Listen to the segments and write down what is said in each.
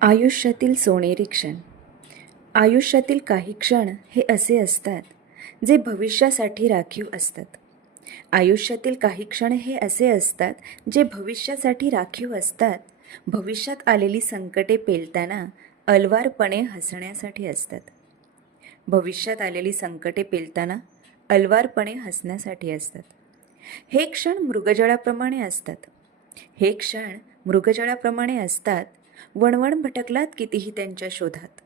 आयुष्यातील सोनेरी क्षण. आयुष्यातील काही क्षण हे असे असतात जे भविष्यासाठी राखीव असतात. आयुष्यातील काही क्षण हे असे असतात जे भविष्यासाठी राखीव असतात. भविष्यात आलेली संकटे पेलताना अलवारपणे हसण्यासाठी असतात. भविष्यात आलेली संकटे पेलताना अलवारपणे हसण्यासाठी असतात. हे क्षण मृगजळाप्रमाणे असतात. हे क्षण मृगजळाप्रमाणे असतात. वणवण भटकलात कितीही त्यांच्या शोधात,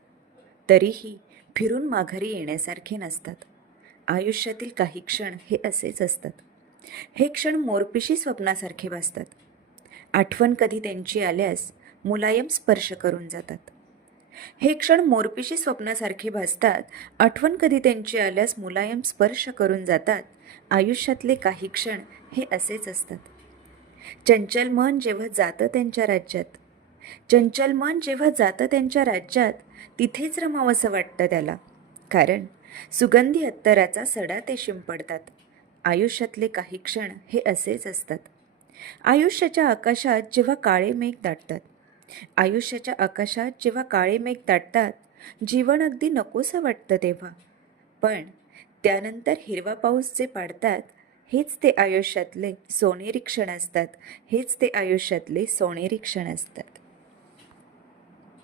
तरीही फिरून माघारी येण्यासारखे नसतात. आयुष्यातील काही क्षण हे असेच असतात. हे क्षण मोरपिशी स्वप्नासारखे भासतात. आठवण कधी त्यांची आल्यास मुलायम स्पर्श करून जातात. हे क्षण मोरपिशी स्वप्नासारखे भासतात. आठवण कधी त्यांची आल्यास मुलायम स्पर्श करून जातात. आयुष्यातले काही क्षण हे असेच असतात. चंचल मन जेव्हा जातं त्यांच्या राज्यात, चंचल मन जेव्हा जातं त्यांच्या राज्यात, तिथेच रमावंसं वाटतं त्याला, कारण सुगंधी अत्तराचा सडा ते शिंपडतात. आयुष्यातले काही क्षण हे असेच असतात. आयुष्याच्या आकाशात जेव्हा काळे मेघ दाटतात, आयुष्याच्या आकाशात जेव्हा काळे मेघ दाटतात, जीवन अगदी नकोसं वाटतं तेव्हा, पण त्यानंतर हिरवा पाऊस जे पाडतात, हेच ते आयुष्यातले सोनेरी क्षण असतात. हेच ते आयुष्यातले सोनेरी क्षण असतात.